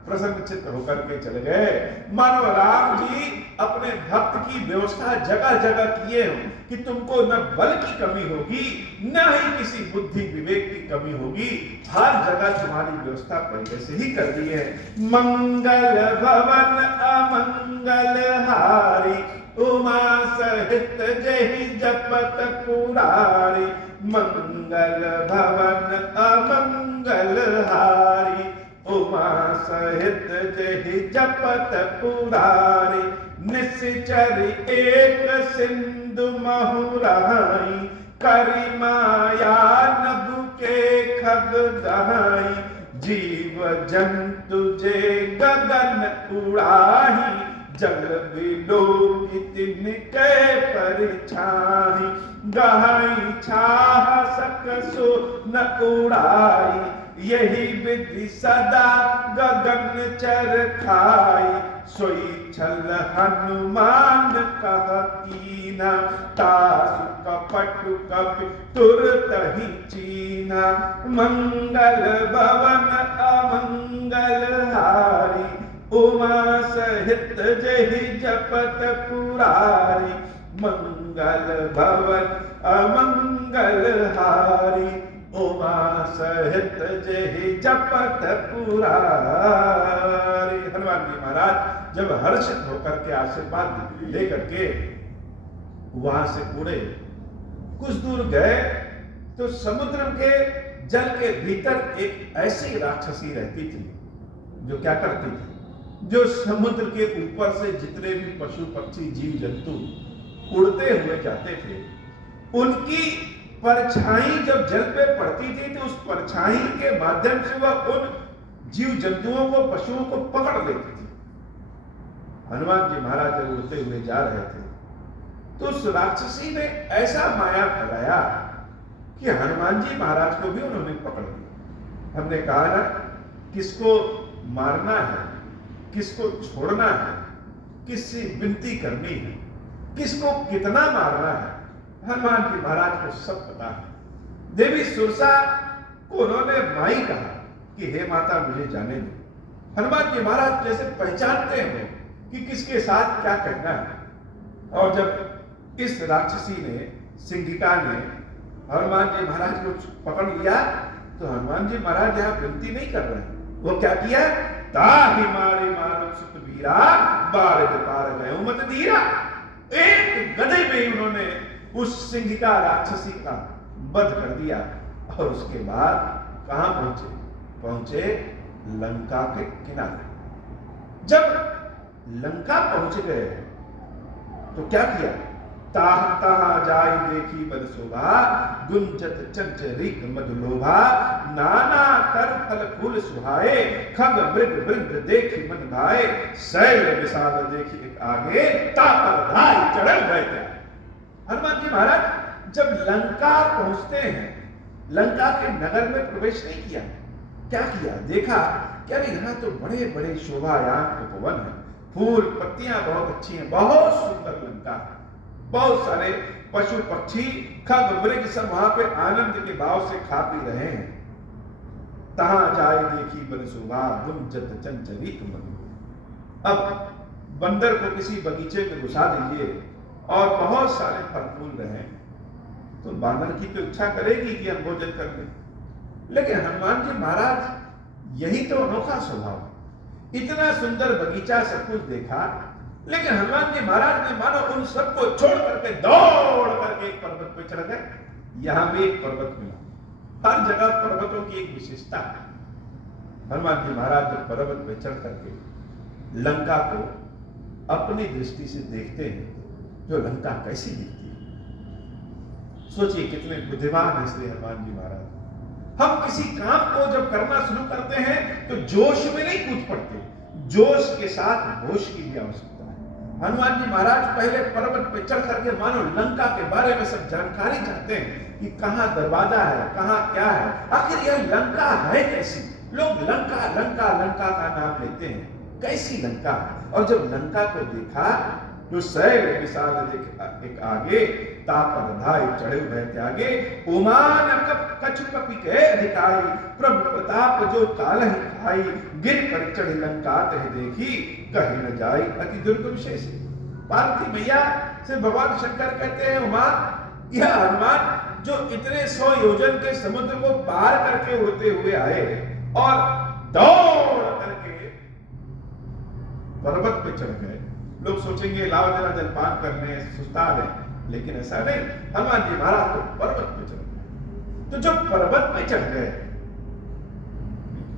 प्रसन्न चित्त होकर के चले गए। मानो राम जी अपने भक्त की व्यवस्था जगह जगह किए हो कि तुमको न बल की कमी होगी, न ही किसी बुद्धि विवेक की कमी होगी। हर जगह तुम्हारी व्यवस्था पहले से ही कर दी है। मंगल भवन अमंगल हारी, उमा सहित जहि जपत पुरारी। मंगल भवन अमंगल हारी, उमा सहित जहि जपत पुरारी। निश्चर एक सिंधु महुराई, करि माया नभ के खग दहाई। जीव जंतु जे गगन उड़ाही, जल बिलो तिनके परिछाई। गहाई छाह सकसो न उड़ाई, यही विधि सदा गगन चर खाई। सोई छल हनुमान कह कीना, तासु कपटु कपि तुरत ही चीना। मंगल भवन अमंगल हारी, उमा सहित जहि जपत पुरारी। मंगल भवन अमंगल हारी, उमा सहित जहि जपत पुरारी। हनुमान जी महाराज जब हर्षित होकर के आशीर्वाद लेकर के वहां से उड़े, कुछ दूर गए तो समुद्र के जल के भीतर एक ऐसी राक्षसी रहती थी जो क्या करती थी, जो समुद्र के ऊपर से जितने भी पशु पक्षी जीव जंतु उड़ते हुए जाते थे, उनकी परछाई जब जल पे पड़ती थी तो उस परछाई के माध्यम से वह उन जीव जंतुओं को, पशुओं को पकड़ लेती थी। हनुमान जी महाराज जब उड़ते हुए जा रहे थे तो उस राक्षसी ने ऐसा माया फैलाया कि हनुमान जी महाराज को भी उन्होंने पकड़ लिया। हमने कहा ना, किसको मारना है, किसको छोड़ना है, किससे विनती करनी है, किसको कितना मारना है, हनुमान जी महाराज को सब पता है। देवी सुरसा को उन्होंने माई कहा कि हे माता मुझे जाने दो। हनुमान जी महाराज जैसे पहचानते हैं कि किसके साथ क्या करना है। और जब इस राक्षसी ने, सिंहिका ने हनुमान जी महाराज को पकड़ लिया तो हनुमान जी महाराज यहाँ विनती नहीं कर रहे, वो क्या किया, ताहि मारे मानव सुत वीरा, बारिद पार गए मत धीरा। एक गदे में उन्होंने उस सिंहिका राक्षसी का वध कर दिया। और उसके बाद कहां पहुंचे? पहुंचे लंका के किनारे। जब लंका पहुंच गए तो क्या किया, ताह ताह जाय देखी बद शोभा, गुंजत चंचरिक मधुलोभा, नाना तर फल फूल सुहाए, खग मृग वृंद देखी मन भाए, शैल विशाल देखी एक आगे, तापर धाय चढ़ल बैठा। हनुमान जी महाराज जब लंका पहुंचते हैं, लंका के नगर में प्रवेश नहीं किया, क्या किया, देखा कि अरे यहाँ तो बड़े बड़े शोभायान उपवन है, फूल पत्तियां बहुत अच्छी हैं, बहुत सुंदर लंका है, बहुत सारे पशु पक्षी खग मृग सब वहां पे आनंद के भाव से खा पी रहे हैं। तहां जाए देखी बन शोभा, गुंजत चंचलिक मधु। अब बंदर को किसी बगीचे में घुसा दीजिए और बहुत सारे फल फूल रहे, तो बानर की तो इच्छा करेगी कि हम भोजन कर लें, लेकिन हनुमान जी महाराज यही तो अनोखा स्वभाव, इतना सुंदर बगीचा सब कुछ देखा, लेकिन हनुमान जी महाराज ने मानो उन सबको छोड़ करके दौड़ करके एक पर्वत पे चढ़ गए। यहां भी एक पर्वत मिला, हर जगह पर्वतों की एक विशेषता है। हनुमान जी महाराज जब पर्वत पे चढ़ करके लंका को अपनी दृष्टि से देखते हैं, जो लंका कैसी दिखती है, सोचिए कितने बुद्धिमान हैं श्री हनुमान जी महाराज। हम किसी काम को जब करना शुरू करते हैं तो जोश में नहीं कूद पड़ते, जोश के साथ होश की भी आवश्यकता है। हनुमान जी महाराज पहले पर्वत पे चढ़ करके मानो लंका के बारे में सब जानकारी चाहते हैं कि कहां दरवाजा है, कहां क्या है, आखिर यह लंका है कैसी। लोग लंका लंका लंका का नाम लेते हैं, कैसी लंका। और जब लंका को देखा तो शैल विशाल देख एक आगे, तापर धाय चढ़े हुए त्यागे, उमान कछु कपि के अधिकारी, प्रभु प्रताप जो काल ही खाई, गिर पर चढ़ लंका तह देखी, कहीं न जाई अति दुर्गम शेष। पार्वती मैया से भगवान शंकर कहते हैं, उमान यह हनुमान जो इतने 100 योजन के समुद्र को पार करके होते हुए आए और दौड़ करके पर्वत पे चढ़ गए। लोग सोचेंगे लाओ जरा जलपान करने सुस्ता लें, लेकिन ऐसा नहीं, हनुमान जी महाराज तो पर्वत पे चढ़ गए। तो जब पर्वत पे चढ़ गए,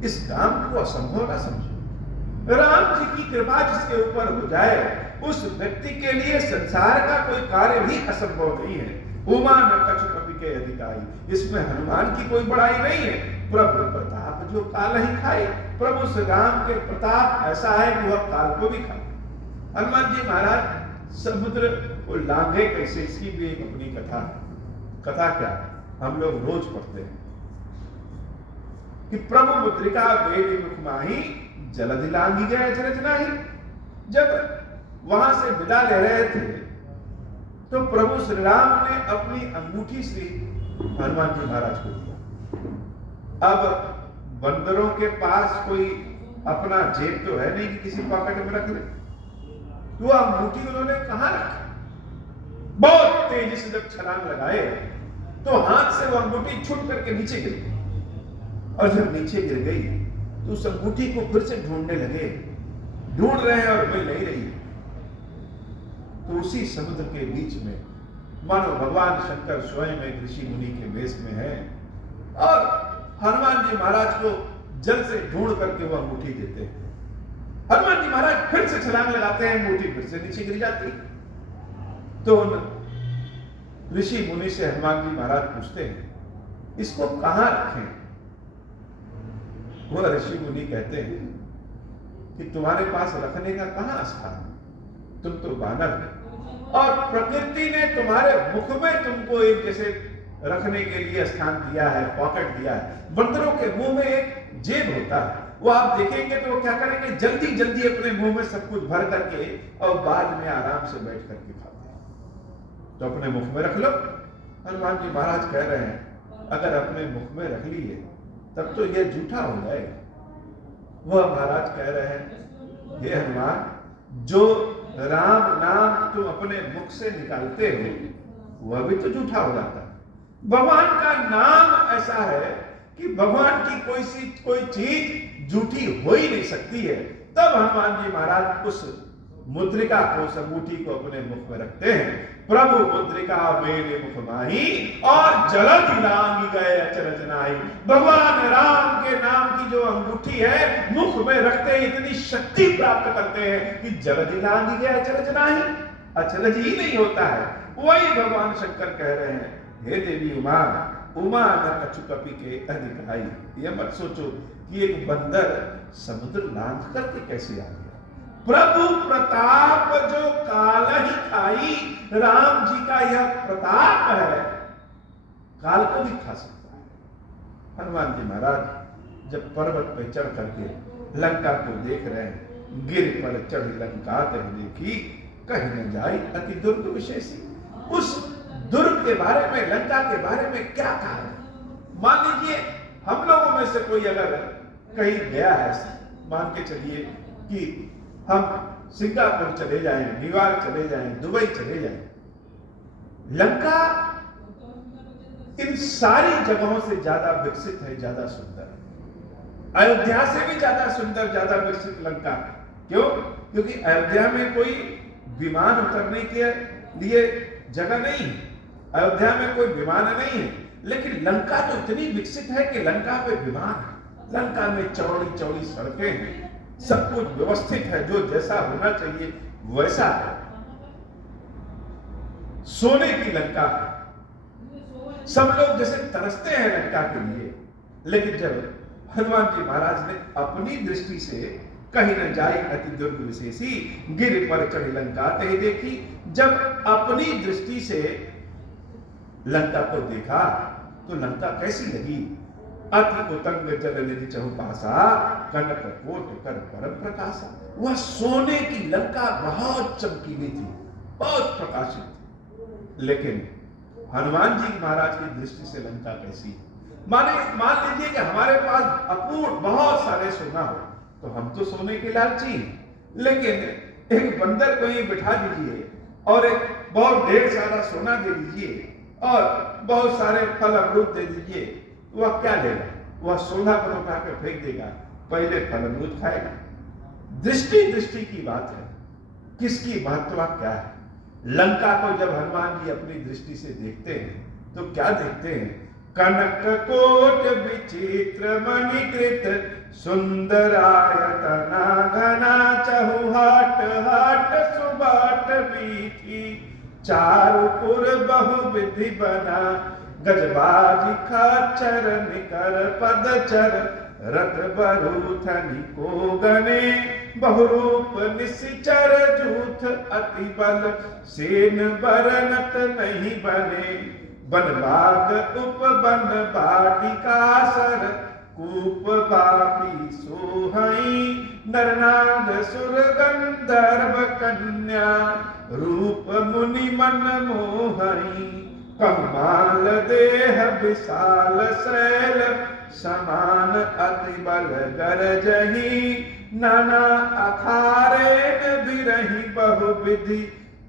इस काम को असंभव ना समझो। राम जी की कृपा जिसके ऊपर हो जाए, उस व्यक्ति के लिए संसार का कोई कार्य भी असंभव नहीं है। उमा न कछु कपि के अधिकारी, इसमें हनुमान की कोई बड़ाई नहीं है। प्रभु प्रताप जो काल ही खाए, प्रभु श्री राम के प्रताप ऐसा है कि वह काल को भी खाए। हनुमान जी महाराज समुद्र को लांघे कैसे, इसकी भी एक अपनी कथा है। कथा क्या, हम लोग रोज पढ़ते हैं कि प्रभु मुद्रिका वेद मुख माही, जलधि लांघी गए अचरज नाही। जब वहां से विदा ले रहे थे तो प्रभु श्री राम ने अपनी अंगूठी श्री हनुमान जी महाराज को दिया। अब बंदरों के पास कोई अपना जेब तो है नहीं कि किसी पॉकेट में रख ले, वो अंगूठी उन्होंने कहां रखा। बहुत तेजी से जब छलांग लगाए तो हाथ से वो अंगूठी छूट करके नीचे गिर गई, और जब नीचे गिर गई तो उस अंगूठी को फिर से ढूंढने लगे, ढूंढ रहे हैं और मिल नहीं रही। तो उसी समुद्र के बीच में मानो भगवान शंकर स्वयं एक ऋषि मुनि के वेश में है और हनुमान जी महाराज को जल से ढूंढ करके वो अंगूठी देते हैं। हनुमान जी महाराज फिर से छलांग लगाते हैं, अंगूठी फिर से नीचे गिर जाती। तो ऋषि मुनि से हनुमान जी महाराज पूछते हैं, इसको कहां रखें। वो ऋषि मुनि कहते हैं कि तुम्हारे पास रखने का कहां स्थान, तुम तो बानर हो और प्रकृति ने तुम्हारे मुख में तुमको एक जैसे रखने के लिए स्थान दिया है, पॉकेट दिया है। बंदरों के मुंह में एक जेब होता है, वो आप देखेंगे तो वो क्या करेंगे, जल्दी जल्दी अपने मुंह में सब कुछ भर करके और बाद में आराम से बैठ करके खाते हैं। तो अपने मुख में रख लो। हनुमान जी महाराज कह रहे हैं, अगर अपने मुख में रख लिए तब तो यह झूठा हो जाएगा। वह महाराज कह रहे हैं, हे हनुमान, जो राम नाम तुम अपने मुख से निकालते हो वह भी तो झूठा हो जाता है। भगवान का नाम ऐसा है कि भगवान की कोई चीज झूठी हो ही नहीं सकती है। तब हनुमान जी महाराज उस मुद्रिका को, उस अंगूठी को अपने मुख में रखते हैं। प्रभु मुद्रिका मेरे मुख माही और जलधि लांघी गए अचरज नाही। भगवान राम के नाम की जो अंगूठी है, मुख में रखते ही इतनी शक्ति प्राप्त करते हैं कि जलधि लांघी गए अचरज नाही, अचरज ही नहीं होता है। वही भगवान शंकर कह रहे हैं, हे देवी उमा, उमा न कछु कपि के अधिक आई। ये मत सोचो कि एक बंदर समुद्र लांघ करके कैसे आ गया। प्रभु प्रताप जो काल ही खाई, राम जी का यह प्रताप है, काल को भी खा सकता है। हनुमान जी महाराज जब पर्वत पर चढ़ करके लंका को देख रहे हैं, गिर पर चढ़ी लंका तह देखी, कहीं न जाई अति दुर्ग विशेषी। उस दुर्ग के बारे में, लंका के बारे में क्या कहा है? मान लीजिए हम लोगों में से कोई अगर कहीं गया है, मान के चलिए कि हम सिंगापुर चले जाएं, न्यूयॉर्क चले जाएं, दुबई चले जाएं, लंका इन सारी जगहों से ज्यादा विकसित है, ज्यादा सुंदर है। अयोध्या से भी ज्यादा सुंदर, ज्यादा विकसित लंका। क्यों? क्योंकि अयोध्या में कोई विमान उतरने के लिए जगह नहीं है, अयोध्या में कोई विमान नहीं है, लेकिन लंका तो इतनी विकसित है कि लंका पे विमान है, लंका में चौड़ी चौड़ी सड़कें हैं, सब कुछ व्यवस्थित है, जो जैसा होना चाहिए वैसा है। सोने की लंका है, सब लोग जैसे तरसते हैं लंका के लिए। लेकिन जब हनुमान जी महाराज ने अपनी दृष्टि से कहीं न जाई अति दुर्ग विशेषी, गिर पर चढ़ी लंका तह देखी, जब अपनी दृष्टि से लंका को देखा तो लंका कैसी लगी? अति उतंग जल निधि चहुपासा, कनक कोट कर परम प्रकाशा। वह सोने की लंका बहुत चमकीली थी, बहुत प्रकाशित थी। लेकिन हनुमान जी महाराज की दृष्टि से लंका कैसी? मान लीजिए कि हमारे पास अपूर्व बहुत सारे सोना हो, तो हम तो सोने के लालची हैं, लेकिन एक बंदर को ही बिठा दीजिए और एक बहुत ढेर सारा सोना दे दीजिए और बहुत सारे फल अमरूद दे दीजिए, वह क्या लेगा? वह सोना पर उठा कर फेंक देगा, पहले फल अमरूद खाएगा। दृष्टि की बात है, किसकी महत्व क्या है? लंका को जब हनुमान जी अपनी दृष्टि से देखते हैं तो क्या देखते हैं? कनक कोट विचित्र मणिकृत, सुंदरायतना घना चहुहाट हाट सुबाट बीठी, चारुपुर बहुविधि बना, गजबाजी खाचर निकर पदचर, रथ बरूथनि को गने, बहुरूप निश्चर जूथ, अति बल सेन बरनत नहीं बने, बनबाग उपवन बाटिका सर, कूप बापी सोहई, नरनाग सुर गंधर्व कन्या, रूप मुनि मन मोहई, कमाल देह विशाल शैल, समान अति बल गरजही, नाना अखारे बिरही बहुविधि,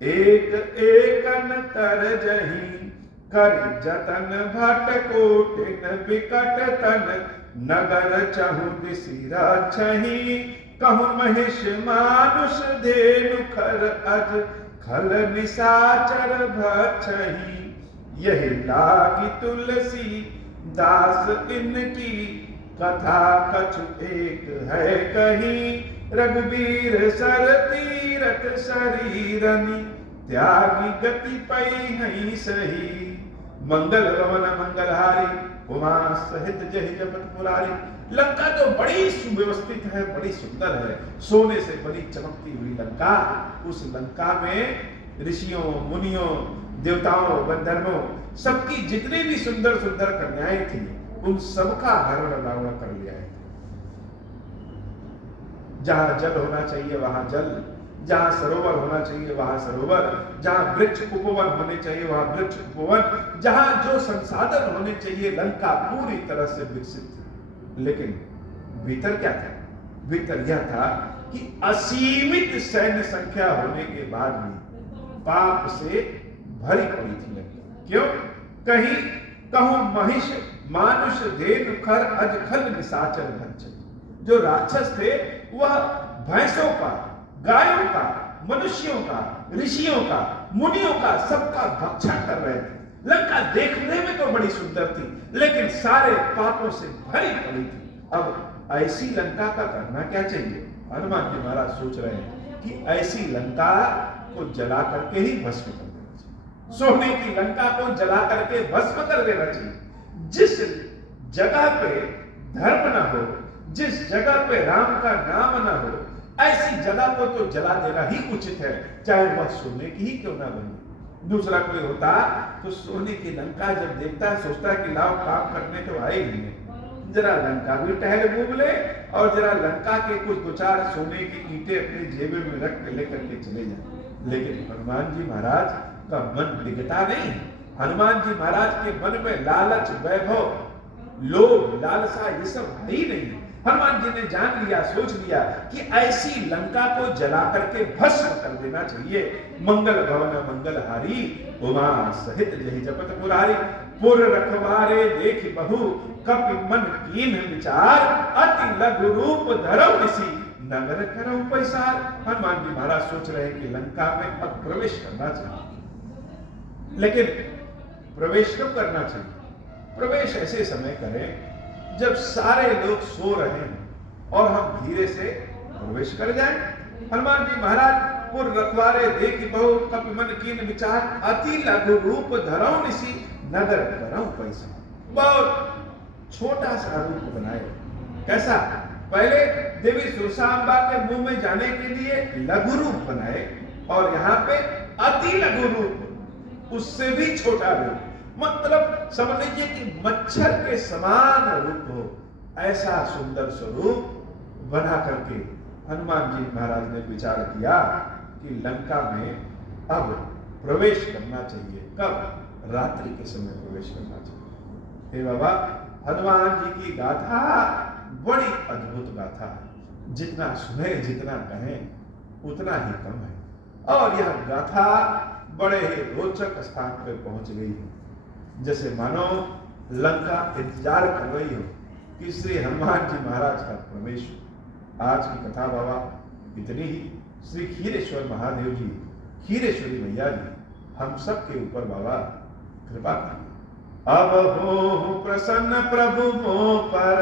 एक एकन तरजही, कर जतन भट कोटिन विकट तन, नगर चहु दिसिरा छही, कहु महिष मानुष धेनु खर अज, खल निशाचर भक्षही, यही लागी तुलसी दास इनकी, कथा कछु एक है कहीं, रघुबीर सर तीरथ शरीरनि, त्यागी गति पई हई सही, मंगल रमन मंगलहारी, उमा सहित जहि जपत पुरारी। लंका तो बड़ी सुव्यवस्थित है, बड़ी सुंदर है, सोने से बड़ी चमकती हुई लंका। उस लंका में ऋषियों, मुनियों, देवताओं, गंधर्वों, सबकी जितनी भी सुंदर सुंदर कन्याएं थी, उन सबका हरण रावण कर लिया है। जहां जल होना चाहिए वहां जल, जहां सरोवर होना चाहिए वहां सरोवर, जहां वृक्ष उपवन होने चाहिए वहां वृक्ष उपवन, जहां जो संसाधन होने चाहिए, लंका पूरी तरह से विकसित थी। लेकिन भीतर क्या था? भीतर यह था कि असीमित सैन्य संख्या होने के बाद भी पाप से भरी पड़ी थी लंका। क्यों? कहीं कहूं महिष मानुष धेनु खर अज खल निशाचर भक्षण। जो राक्षस थे वह भैंसों का, गायों का, मनुष्यों का, ऋषियों का, मुनियों का, सबका भक्षण कर रहे थे। लंका देखने में तो बड़ी सुंदर थी, लेकिन सारे पापों से भरी पड़ी थी। अब ऐसी लंका का करना क्या चाहिए? हनुमान जी महाराज सोच रहे हैं कि ऐसी लंका को जला करके ही भस्म कर देना चाहिए। सोने की लंका को जला करके भस्म कर देना चाहिए। जिस जगह पे धर्म ना हो, जिस जगह पे राम का नाम ना हो, ऐसी जगह को तो जला देना ही उचित है, चाहे वह सोने की ही क्यों ना बने। दूसरा कोई होता तो सोने की लंका जब देखता है सोचता है कि लाओ काम करने तो आए ही है, जरा लंका भी टहल घूम ले और जरा लंका के कुछ दो चार सोने की ईंटें अपनी जेब में रख लेकर के चले जाए। लेकिन हनुमान जी महाराज का मन टिकता नहीं। हनुमान जी महाराज के मन में लालच, वैभव, लोभ, लालसा ये सब है ही नहीं। हनुमान जी ने जान लिया, सोच लिया कि ऐसी लंका को जला करके भस्म कर देना चाहिए। मंगल भवन मंगलहारी, उमा सहित जहि जपत मुरारी। पुर रखवारे देख बहु, कपि मन कीन विचार। अति लघु रूप धरौ निसी, नगर करौ पैसार। हनुमान जी महाराज सोच रहे हैं कि लंका में अब प्रवेश करना चाहिए, लेकिन प्रवेश कब करना चाहिए? प्रवेश ऐसे समय करें जब सारे लोग सो रहे हैं और हम धीरे से प्रवेश कर जाएं। हनुमान जी महाराज पुर रखवारे देखि बहु, कपि मन कीन विचार। अति लघु रूप धरौ निसी, नगर करौ पैसा। बहुत छोटा सा रूप बनाए। कैसा? पहले देवी सुरसांबा के मुंह में जाने के लिए लघु रूप बनाए और यहाँ पे अति लघु रूप, उससे भी छोटा रूप। मतलब समझ लीजिए कि मच्छर के समान रूप हो, ऐसा सुंदर स्वरूप बना करके हनुमान जी महाराज ने विचार किया कि लंका में अब प्रवेश करना चाहिए। कब? रात्रि के समय प्रवेश करना चाहिए। हे बाबा, हनुमान जी की गाथा बड़ी अद्भुत गाथा है। जितना सुने, जितना कहें उतना ही कम है। और यह गाथा बड़े ही रोचक स्थान पर पहुंच गई है, जैसे मानो लंका इंतजार कर रही हो कि श्री हनुमान जी महाराज का प्रवेश। आज की कथा बाबा इतनी ही। श्री खीरेश्वर महादेव जी, खीरेश्वरी मैया जी हम सब के ऊपर बाबा कृपा करें। अब हो प्रसन्न प्रभु मोह पर,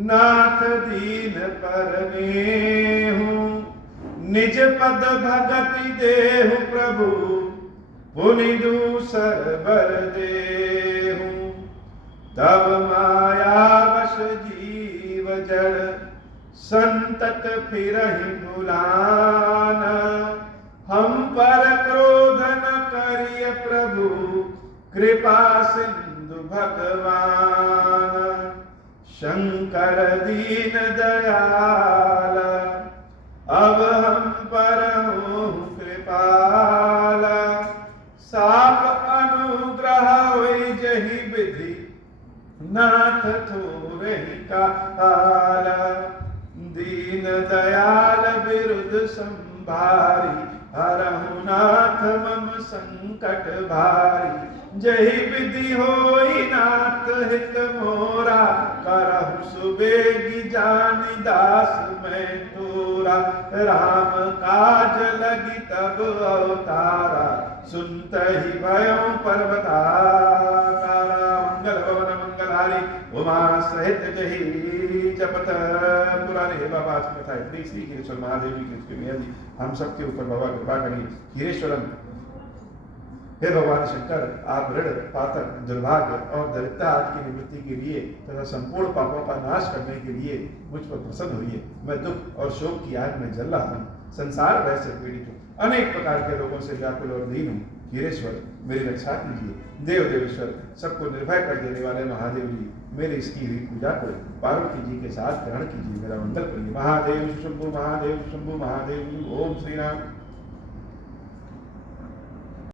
नाथ दीन पर नेहु। निज पद भगति देहु प्रभु, पुनि दूसर बर देहु। तब माया वश जीव जड़, संतत फिरहि भुलान। हम पर क्रोध न करिय प्रभु, कृपा सिंधु भगवान। शंकर दीन दयाल, अब हम पर हो कृपाल। साप अनुग्रह होई जहि विधि, नाथ थोरहि काल। दीन दयाल बिरुद संभारी, हरहु नाथ मम संकट भारी। जहि विधि होई नाथ हित मोरा, करहु सुबेगी जानि दास मैं तोरा। राम काज लगी तब अवतारा, सुनतहि भयउ पर्वताकारा। मंगल भवन मंगलहारी, उमा सहित जहि जपत मुरारी। हे बाबा, आज की कथा इतनी। श्री खीरेश्वर महादेव जी की मैया जी हम सबके ऊपर बाबा कृपा करिए। खीरेश्वरम, हे भगवान शंकर, आप ऋण, पातक, दुर्भाग्य और दरिद्रता आदि की निवृत्ति के लिए तथा संपूर्ण पापों का नाश करने के लिए मुझ पर प्रसन्न होइए। मैं दुख और शोक की आग में जल रहा हूँ, संसार भय से पीड़ित हूँ, अनेक प्रकार के रोगों से व्याकुल और दीन हूँ। खीरेश्वर, मेरी रक्षा कीजिए। देव देवेश्वर, सबको निर्भय कर देने वाले महादेव जी, मेरे इसकी हुई पूजा को पार्वती जी के साथ ग्रहण कीजिए। मेरा मंगल करिए। महादेव शंभु, महादेव शंभु, महादेव। ओम श्री राम।